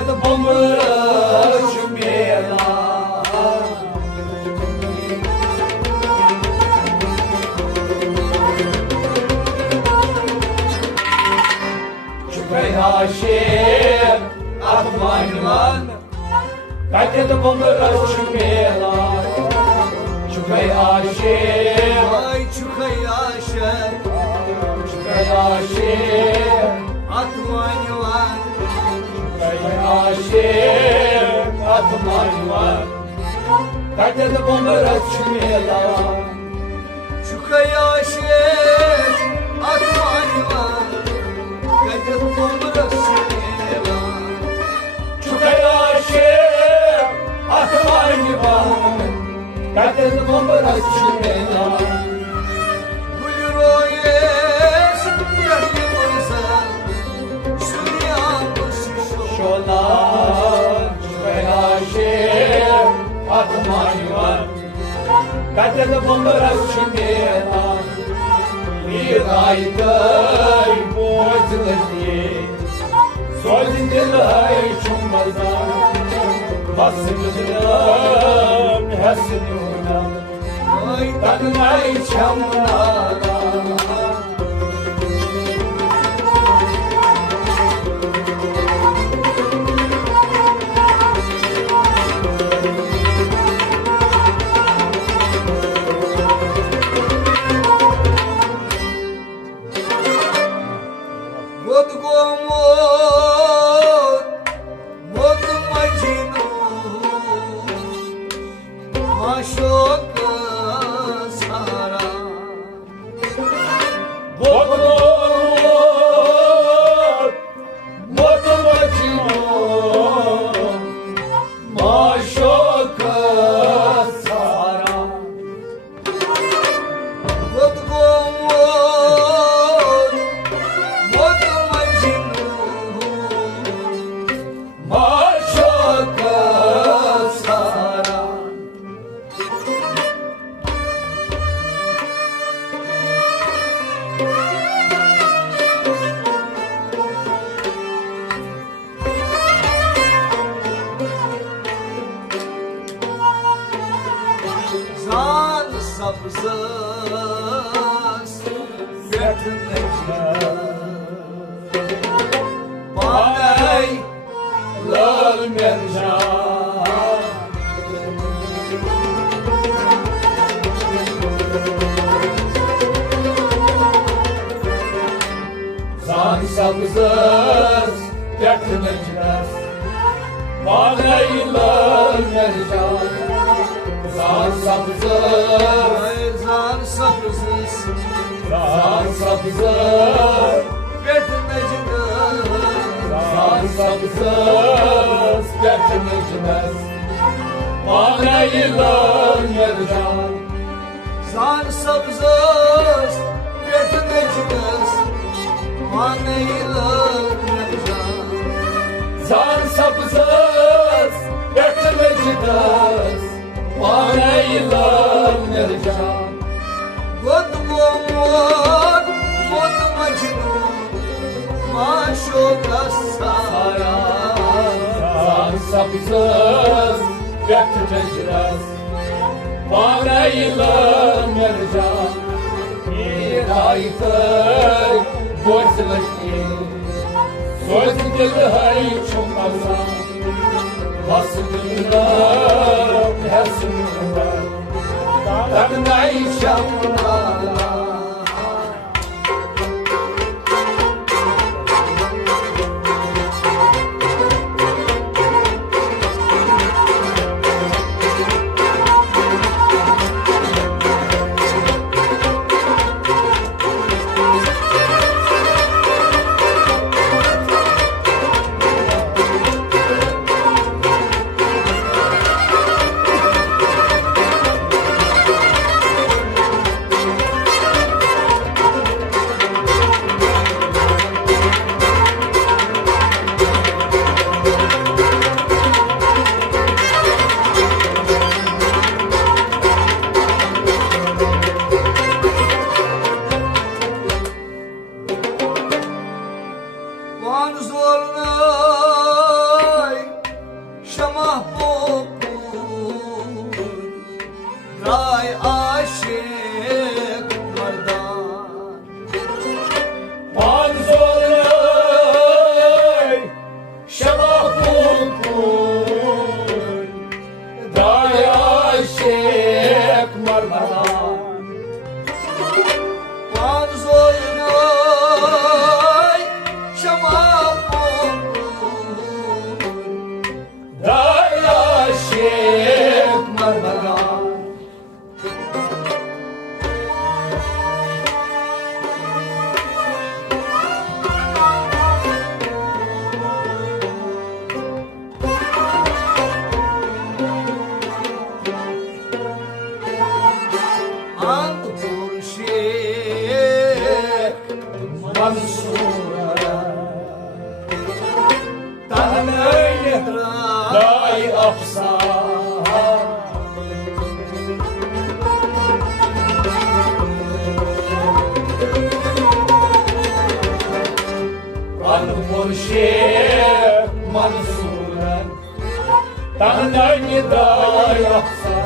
Katet bomber chumela Chukay aşık atmayman Katet bomber chumela Chukay aşık Ay çukay aşık Chukay aşık atmayman Aşık atmayman Katet bomber chumela Çukay aşık atmayman Katet bomber chumela Chukay aşık atmayman Katet bomber chumela Buyuroyes yakımıza Süryanmış Şola Chukay aşık atmayman Katet bomber chumela Bir ayday boğazlığı Soldindiler çumbazdan Basıldım hesnuna Ay Tanrı çamlara Godgomot Mod majinu Maşok sara Bodrot Bodrotino Maşoka Sara Godgomot Mod majinu Maşoka Sara Zan sabzas Götüneci Banay Lal mercan Zan sabzız yakınacağız Bağlaylar mercan Zan sabzız Ay zan sabzas Zan sabzız Götüneci Zan sabzız yakınacağız Bağlaylar mercan Zan sabzas Götüneci Maneyler mercan Zan sabzız yakınacağız Bağlaylar mercan Godgomot Mod majinu Maşok sara Zan sabzız yakınacağız Bağlaylar mercan Bir aydır gözlük Soldindiler çumbazdan Basıldım hesnuna Tanrı çamlara Pan zoynay şamapon Daya Şef marmaran Anpur Şeyh Mansura Tanrı Day Afsa Anpur Şef Mansura Tanrı Day Afsa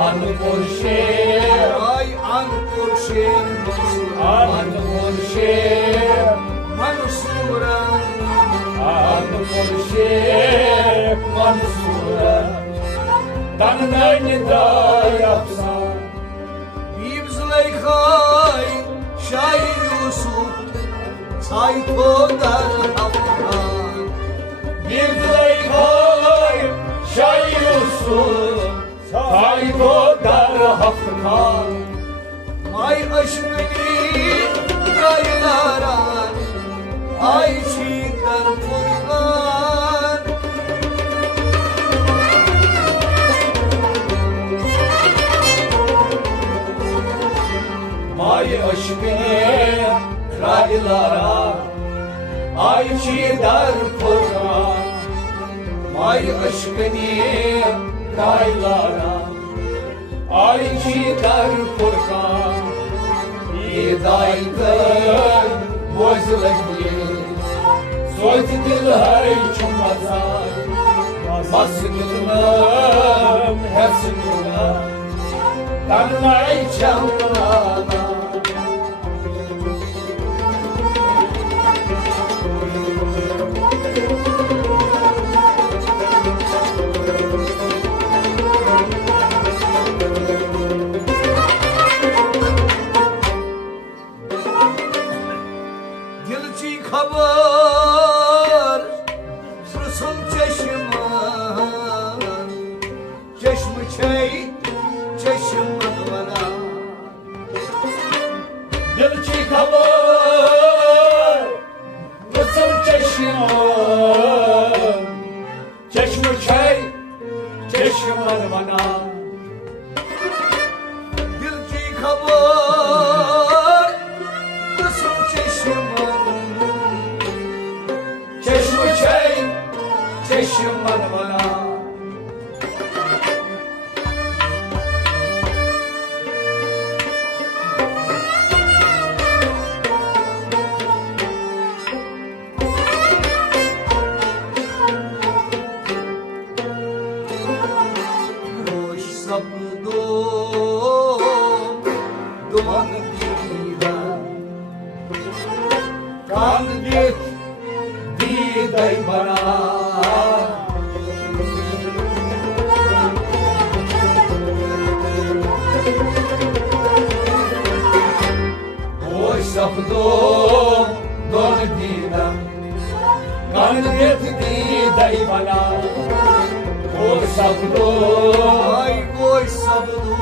Anpur Şef Ay Anpur Şeyh Anpur Şef Mansura Anpur Şef Mansura Tanrı Day Afsa Bib Züleyhay Şair Yusuf Sayto dar Afgan Bir Züleyhay Şah Yusuf Saydo Dar Hafkan May aşkını raylara Ay çiğder furkan May aşkını raylara Ayçi Dar Furkan May aşkını raylara Ayçi Dar Furkan İdaydın bozulaki Soyt dil hay çumazar Masgılmam hepsine Tanrı çamlana Dilci kabar Susun çeşman Çeşmi çey Çeşman bana Dilçi kalır Mısır çeşiyor Çeşme çay Çeşmer bana Dilci kabar Susun çeşman Çeşme çay Çeşmer bana Hoş sapdom Duman divan Kan git Diday bana Hoş sapdom Don dina Kan git Diday bana Hoş sapdom Ay koy sapdom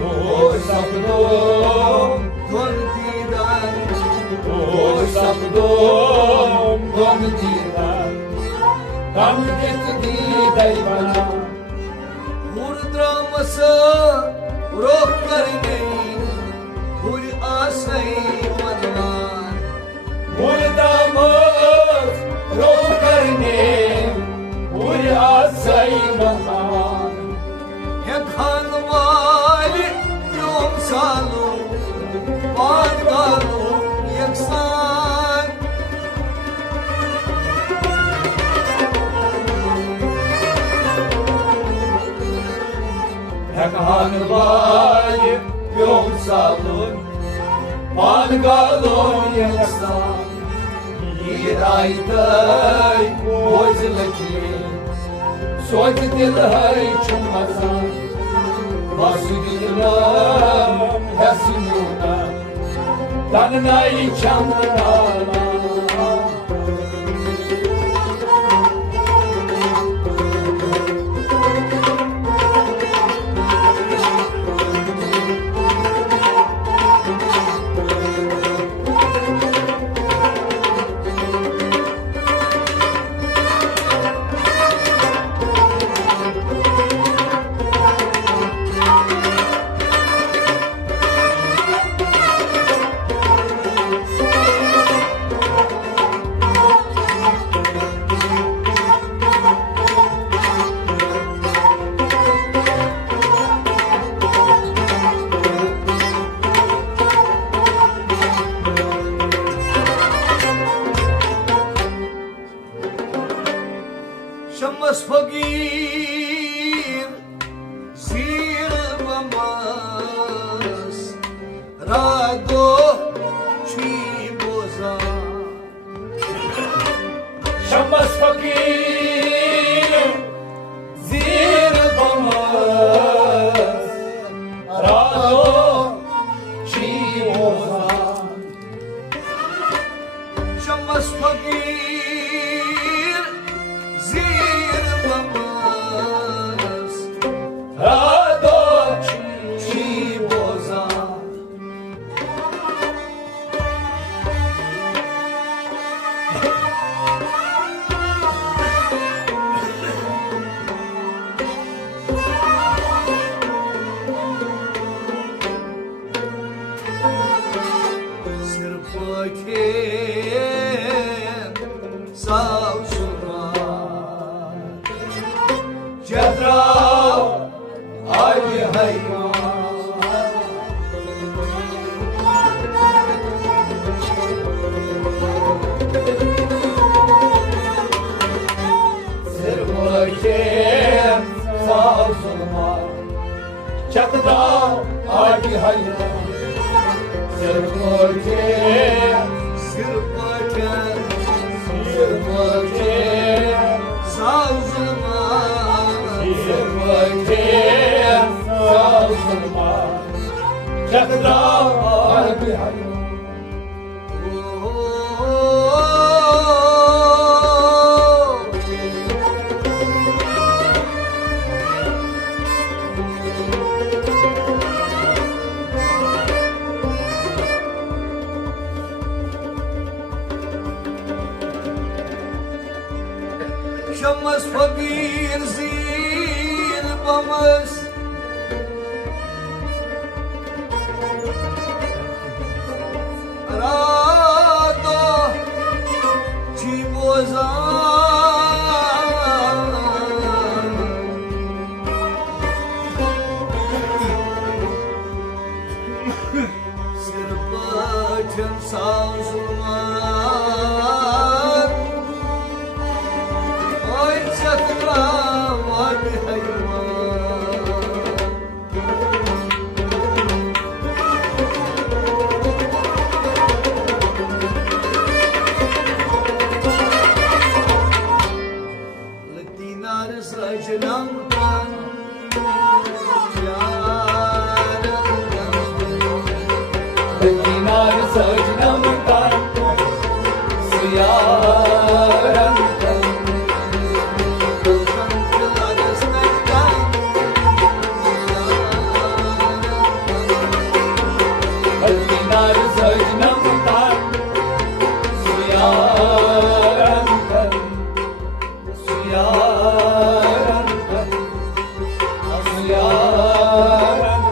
Hoş sapdom Don divan Hoş sapdom Don dina Kan git Diday bana Hur dramasa Roh karne Hur asay manvan Buradamız ruh karne Buraya saymahan Hem hanvali Yom salu Bağdalu Yaksan Hekan var yol salın Pangalon yaksan Yirayday bozlaki Soy dil hay çumazan Vasudina Yasinuna Danai Chandana Şammas fakir zir bamas rado çiboza Şammas fakir Zir Bamaz Rado Çivozan Şammas fakir zir bamas Rado çiboza Sırpaken savşuna Cedrav Ali Hayvan Sırmaken Savzulma Cedrav Ali Hayvan Sırmaken Sırpaken Sırmaken savşuna Sırmaken Savzulma Cedrav Ali Hayvan Şammas fakir zil bamas rado çibozan Sırpaken savzulman Oy çatıram abi hayvan Letinar saçlandan Dinar saçlamdan Suyaramdan Dinar saçlamdan Suyaramdan Suyaramdan Suyaramdan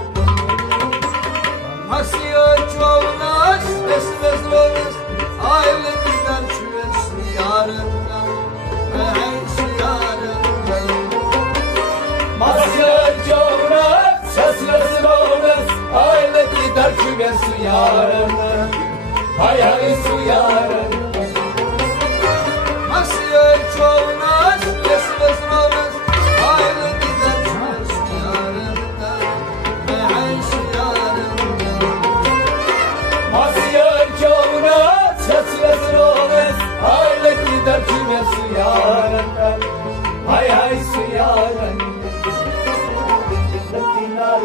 Masya çoğunas esmez ronas Aile gider çüversin yarından Meheysi yarından Masya çoğunak Seslesin oğluz Aile gider küme su yarını Hay hay su yarını Masya çoğunas esmez ronas Aile gider çüversin yarından Meheysi yarından Masya çoğunak Seslesin oğluz Aile gider küme su yarını Hay hay su yarını Dinar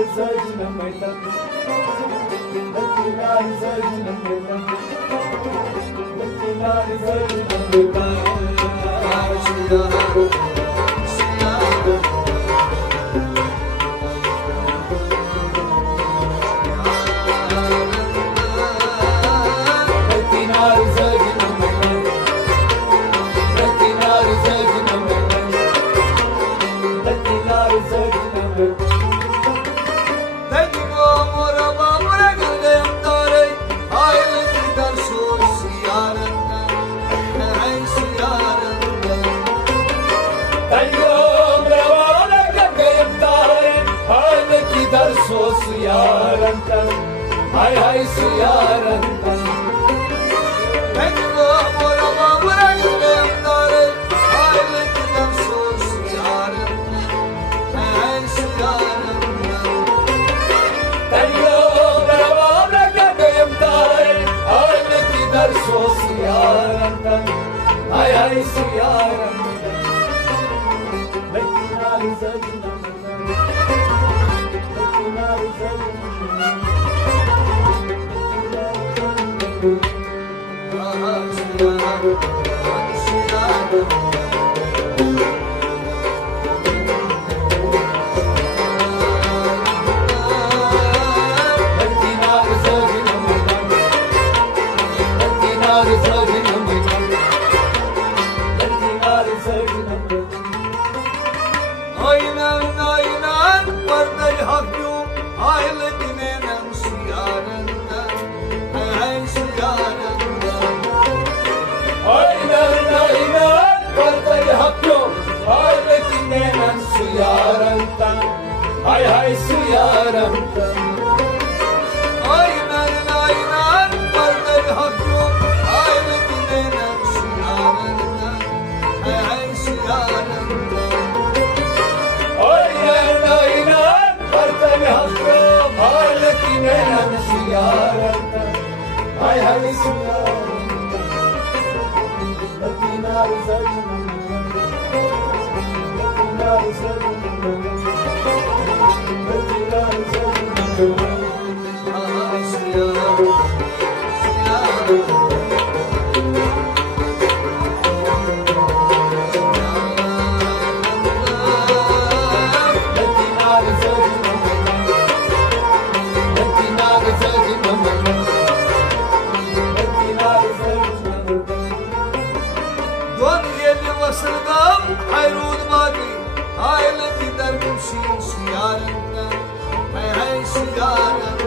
Hay hay suyarantan Hay hay suyarantan Aynen aynen varday hak yok Hayli dimenem siyarında Hey siyarında Aynen aynen Varday hak yok Hayretinen suyarantan Hay hay suyarantan Aynen aynen varday hak yok Hayli dimenem siyarında Hey siyarında Aynen aynen Varday hak yok Hayretinen suyarantan Hay hay suyarantan Latina rızacının Latina rızacının Latina rızacının Ay siyarında Siyarında Vasılgam hayrul badi Hayli gider mümşin siyarında Hey hey siyarında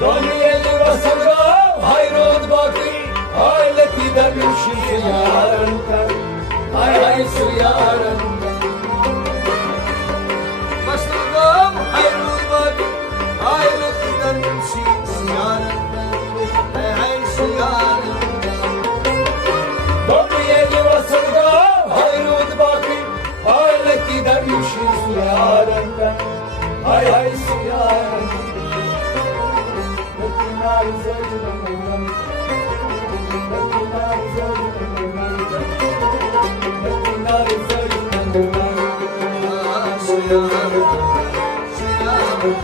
Doniyeli vasılgam hayrod baki Hayleti dermişi yarında Hay hay suyarında Vasılgam hayrul badi Hayli gider mümşin siyarında Hey hey siyarında Doniyeli vasılgam hayrod baki Hayleti dermişi yarında Hay hay suyarında Latina rızacının Latina rızacının Latina rızacının Ay siyarında Siyarında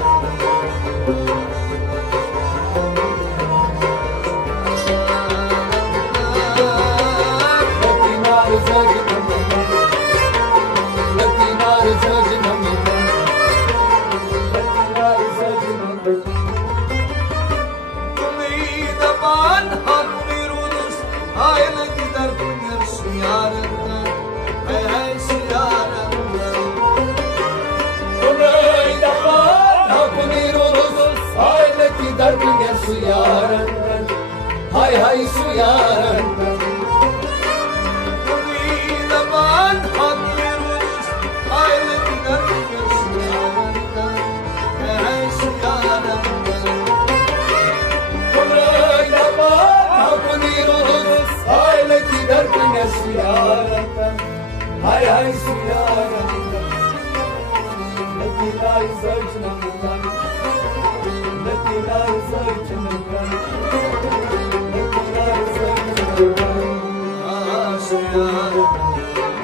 Hay hay suyaran zaman hak veririz aile gider hey siyaranda Konaylama hakuniruz Aile gider güne suyaran Hay hay suyaran Latina rızacının Latina rızacının Latina rızacının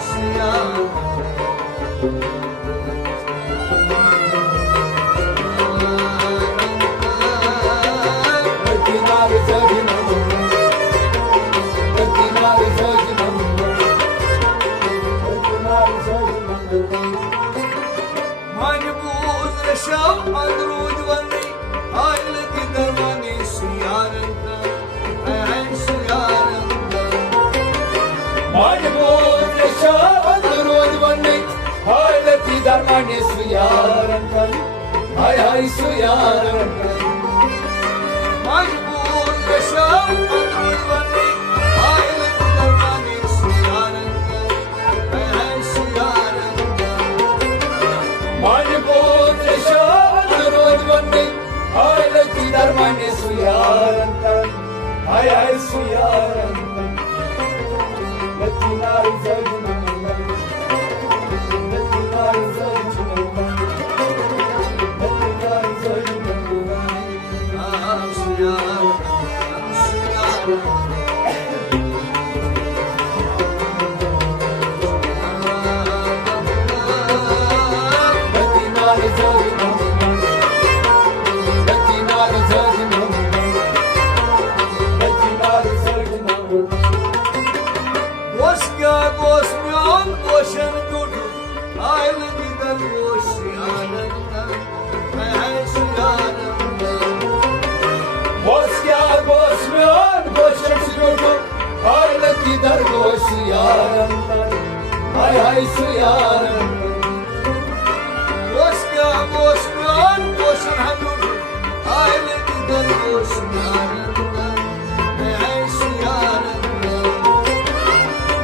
siyaranda hay su yaran Majbur yaşam anurvani Aylık dermani suyarında Hay suyarında Manipur Shah Rodvandi Hailaki Dharmani Suyarantan Hay hay Suyarantan Latinar Zajnanam Latinar Zajnanam Latinar Zajnanam Suyarında Latinar Zajnanam Latinar Zajnanam Latinar Zajnanam Boşka boşmayan boşan durdu Aylı gider boş yanında Hay suyarında Bosya bosmyon boşum sürürdü Haylaki dar boş yarandan Hay hay su yarandan Boşka boşmayan boşan durdu Aylı gider boş yanında Hay suyarında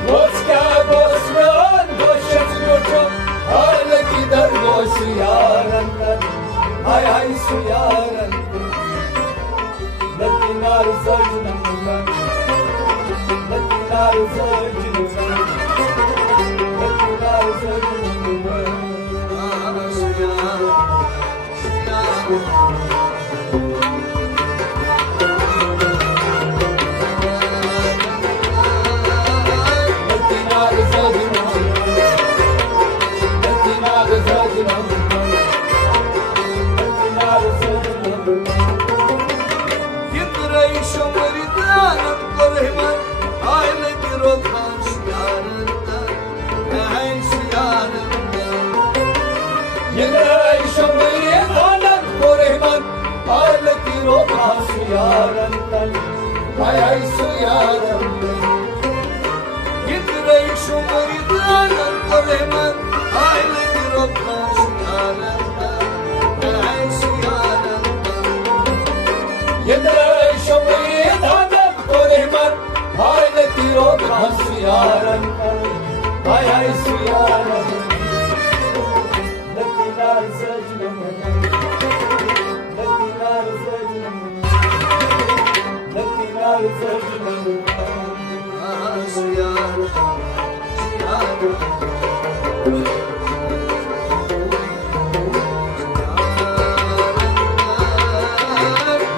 Bosya bosmyon boşum sürürdü Haylaki dar boş yarandan Hay hay su yarandan Latinar Zajnanam Latinar Zajnanam Latinar Zajnanam Latinar Zajnanam Latinar Zajnanam Latinar Zajnanam Yıldırayı şomaridanım korehman Aylı bir olkan suyarında Hay suyarında Yedray şambayı anan korehman Haylaki roka suyarandan Hay hay suyarandan Yıldırayı şomaridanım korehman Aylı bir olkan suyarında Hay suyarında Yedray şambayı anan korehman Haylaki roka suyarandan Hay hay suyarandan Latinar Zajnanam Latinar Zajnanam Latinar Zajnanam Suyarında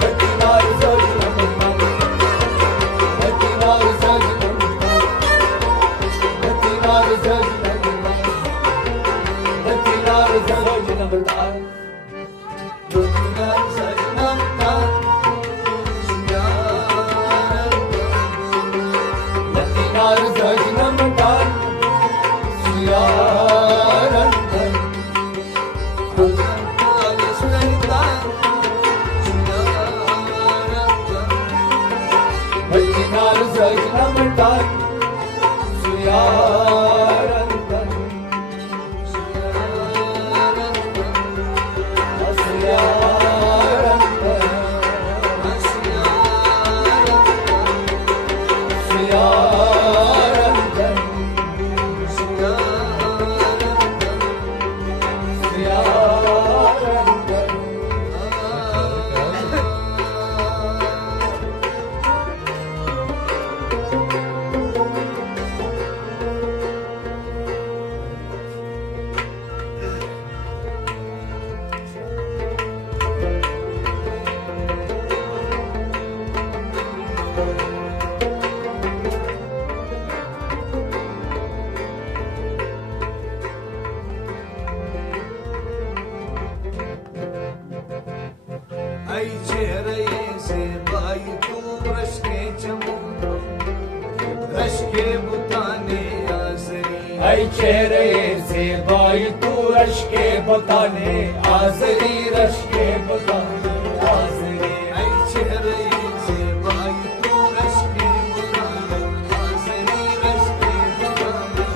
Latinar Zajnanam Latinar Zajnanam Latinar Zajnanam Latinar Zajnanam Latinar Zajnanam Latinar Zajnanam Suyarandan Latinar Zajnanam Suyarandan Ay çehreye sebayi tu rashke çamur Rashke butane azri Ay चेहरे से by तू rush के बताने आजरी rush के बताने आजरी Ay çehreye sebayi tu rashke butane Azri rashke butane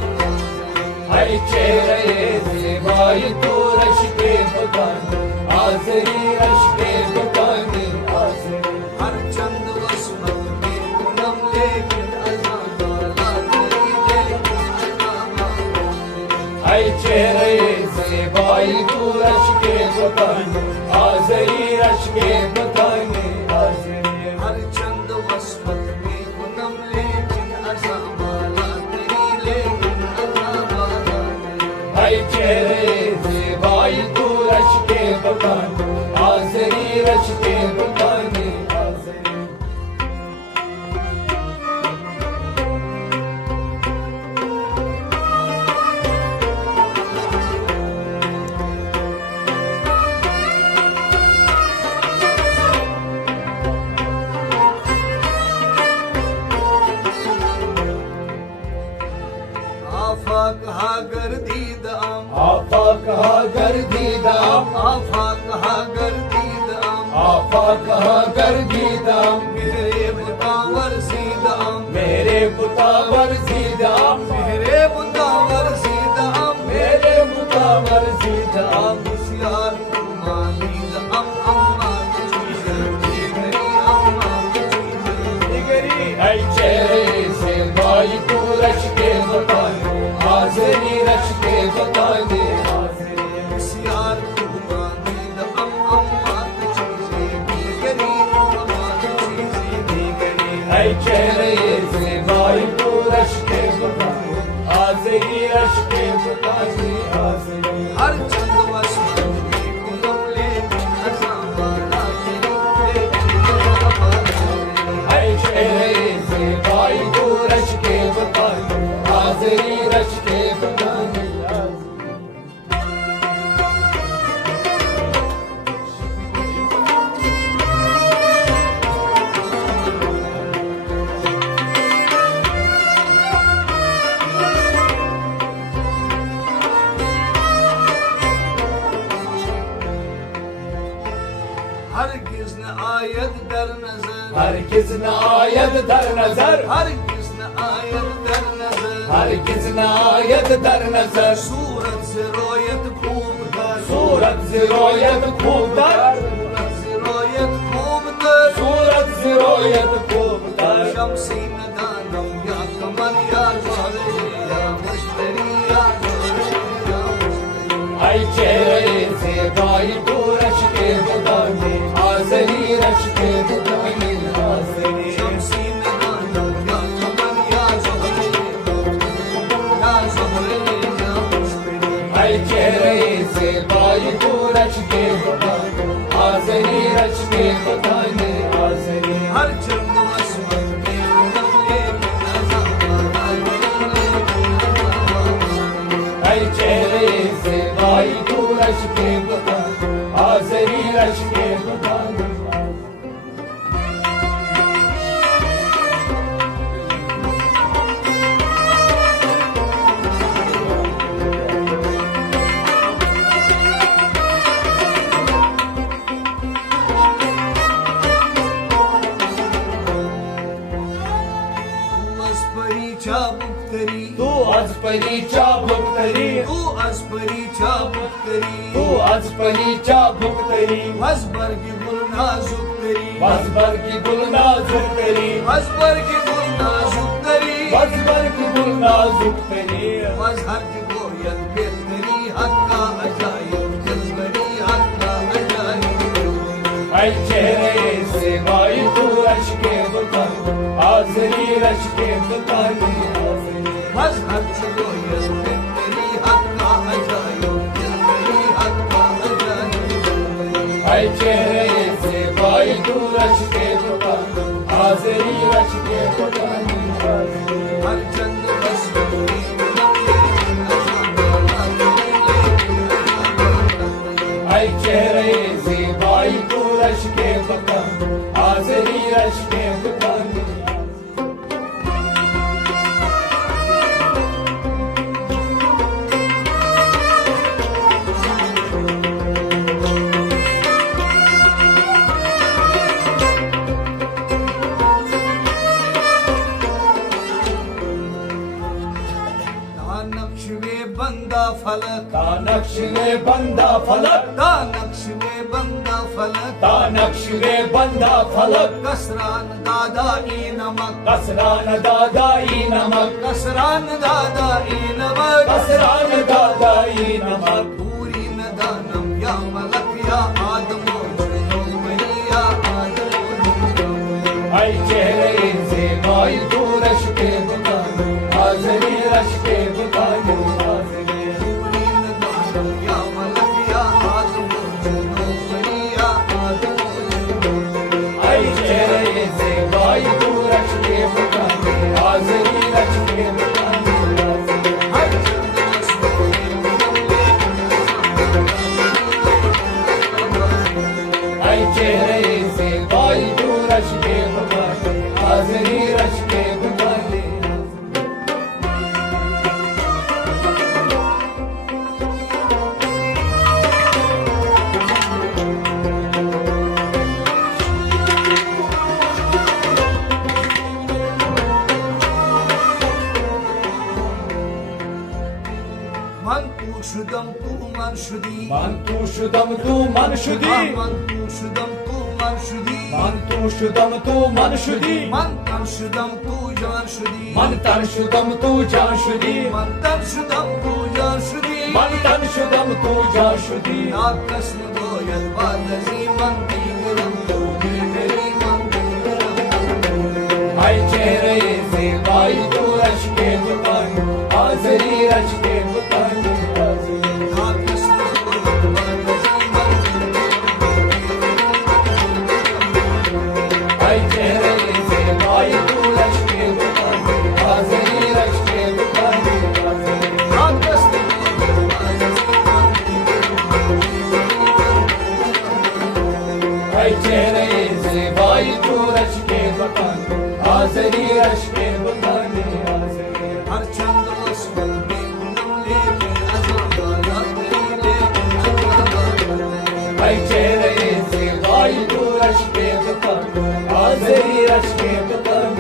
ay चेहरे से by तू रश के बताने आजरी रश्के बताने आजरी हर चंद वस्मत में पूनम लेकिन अज़ाबाला तेरी लेकिन अज़ाबाला ऐ चेहरे से बाई तू रश्के बताने आजरी रश्के बताने आजरी हर चंद वस्मत में पूनम लेकिन अज़ाबाला तेरी लेकिन अज़ाबाला ऐ चेहरे से बाई तू रश्के बताने आजरी रश्के बताने आजरी आफाक हा गर्दीद आम आपा कहा गर्दीदाम आफा कहा गर्दीद आम आपा कहा गर्दीदाम मेरे बुतावर सीदाम मेरे पुतावर सीदाम मेरे बुतावर सीदाम मेरे पुतावर सीदाम होशियार मानीद अम्मा चीज़ घरी अम्मा चीज़ ऐ चेहरे से बाई तू रश्के बताने आजरी रश्के बताने आजरी होशियार मानीद अम्मा चीज़ घरी अम्मा चीज़ ऐ चेहरे से बाई तू रश्के बताने आजरी रश्के बताने आजरी हर चंद वस्मत में पूनम लेकिन अज़ाबाला तेरी लेकिन अज़ाबाला ऐ चेहरे से बाई तू रश्के बताने आजरी रश्के बताने आजरी हरगिज़ न आयद दर नजर हरगिज़ न आयद दर नजर हरगिज़ न आयद दर नजर हरगिज़ न आयद दर नजर सूरत से रोयत खूब दर सूरत से रोयत खूब दर सूरत से रोयत खूब दर सूरत से रोयत खूब दर शमसी नदानम या कमर या जोहरे या मुश्तरी या जोहरे या मुश्तरी ऐ चेहरे से बाई तू रश्के बताने आजरी रश्के बताने आजरी शमसी नदानम या कमर या जोहरे या मुश्तरी ऐ चेहरे से बाई तू रश्के बताने आजरी रश्के बताने आजरी हर चंद वस्मत में पूनम लेकिन अज़ाबाला तेरी लेकिन अज़ाबाला ऐ चेहरे से बाई तू रश्के बताने आजरी रश्के बताने तू अस्परीचा भुक्तरी तू अस्परीचा भुक्तरी तू अस्परीचा भुक्तरी तू अस्परीचा भुक्तरी हसबर की गुल नाजुक तरी बसबर की गुल नाजुक तरी हसबर की गुल नाजुक तरी बसबर की गुल नाजुक तरी मजहर की गोयत बेहतरी हक्का अजायब जज्बरी हक्का अजायब ऐ चेहरे से बाई तू रश्के बताने आजरी रश्के बताने आजरी मजहर की गोयत बेहतरी हक्का अजायब जज्बरी हक्का अजायब ऐ चेहरे से बाई तू रश्के बताने आजरी रश्के बताने आजरी हर चंद वस्मत में पूनम लेकिन अज़ाबाला तेरी लेकिन अज़ाबाला ऐ चेहरे से बाई तू रश्के बताने आजरी रश्के बताने बंदा फलक का नक्श में बंदा फलक का नक्श में बंदा नक्शे बंदा फलक कसरान दादाई नमक कसरान दादाई नमक कसरान दादाई नमक कसरान दादाई नमक पूरी नदानम या मलक या आदमो जुनो या आदमो ऐ चेहरे से भाई तू रश के दुकान हाजरी रश के दुकान हाजरी पूरी नदानम या मलक या आदमो जुनो या आदमो ऐ चेहरे से भाई तू रश के दुकान हाजरी रश के दुकान हर चंद सोने ऐ चेहरे से भाई तू रश के दुकान हाजरी रश के दुकान मन तू शुदम तू मन शुदी मन तू शुदम तू मन शुद्धि मन तू शुदम तू मन शुदी मन तू शुदम तू मन शुद्धि मन तन शुदम तू जान शुदी मन तन शुदम तू जान शुद्धि मन तन शुदम तू जान शुदी मन तन शुदम तू जान शुद्धि नाकस गोयत बादजी मन तीगरम तू मेरी मन तीगरम ऐ चेहरे से भाई तू रश के दुकान हाजरी रश के दुकान हाजरी नाकस गोयत बादजी मन ऐ चेहरे से भाई तू रश के दुकान हाजरी रश के दुकान हाजरी नाकस गोयत बादजी मन ऐ चेहरे से भाई तू रश के दुकान हाजरी रश के दुकान हाजरी हर चंद वस्वल में गुनम लेके अज़ाबाद लेके अज़ाबाद ऐ चेहरे से भाई तू रश के दुकान हाजरी रश के दुकान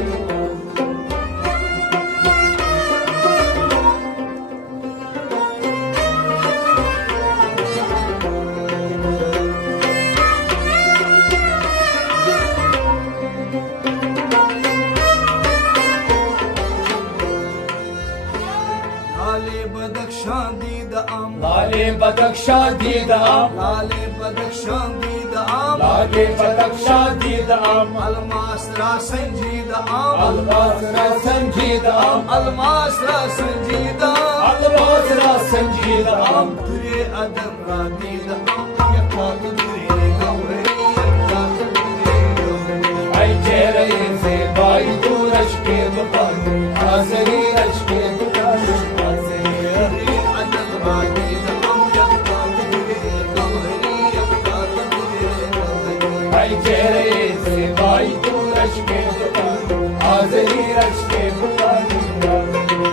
लाले बदख्शां दीद आम लाले बदख्शा दीद आम लाले बदख्शां दीद आम लाले बदख्शा दीद आम अलमास रा संजीद आम अलमास रा संजीद आम अलमास रा संजीद आम अलमास रा संजीद आम तुरे अदम रा दीद आम यका तुरे गौरी यका तुरे गौरी ऐ चेहरे से भाई तू रश के दुकान हाजरी रश के दुकान हाजरी तुरे अदम रा दीद आम यका तुरे गौरी यका तुरे गौरी ऐ चेहरे से भाई तू रश के दुकान हाजरी रश के दुकान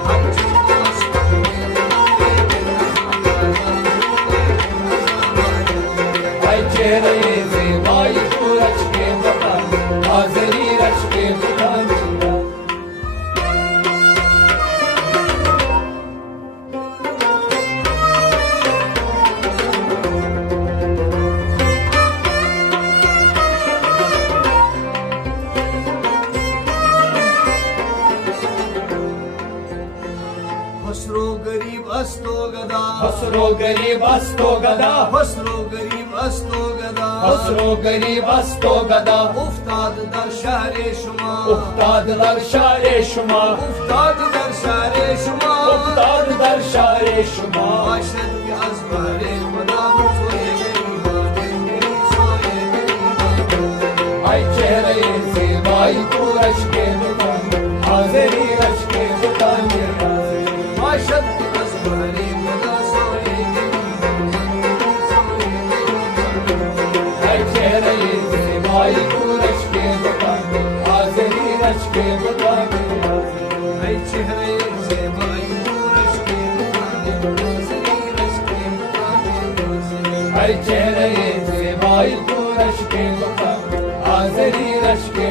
हर चंद वस्वल में गुनम लेके अज़ाबाद ऐ चेहरे से भाई तू रश के दुकान हाजरी रश के दुकान हसरो गरीब अस्तो गदा हसरो गरीब अस्तो गदा हसरो गरीब अस्तो गदा हसरो गरीब अस्तो गदा उफ्ताद दर शहरे शुमा उफ्ताद दर शारे शुमा उफ्ताद दर शहरे शुमा उफ्ताद दर शारे शुमा आशद के अजबारे खुदा सोए गरीबाने सोए गरीबाने ऐ चेहरे से भाई तू रश के दुकान हाजरी रश के दुकान हाजरी आशद के अजबारे खुदा सोए गरीबाने सोए गरीबाने ऐ चेहरे से भाई तू रश के दुकान हाजरी रश के दुकान हाजरी ऐ चेहरे से भाई रश के दुकाने रोज़नी रश के दुकाने रोज़नी ऐ चेहरे से भाई तू रश के दुकान हाजरी रश के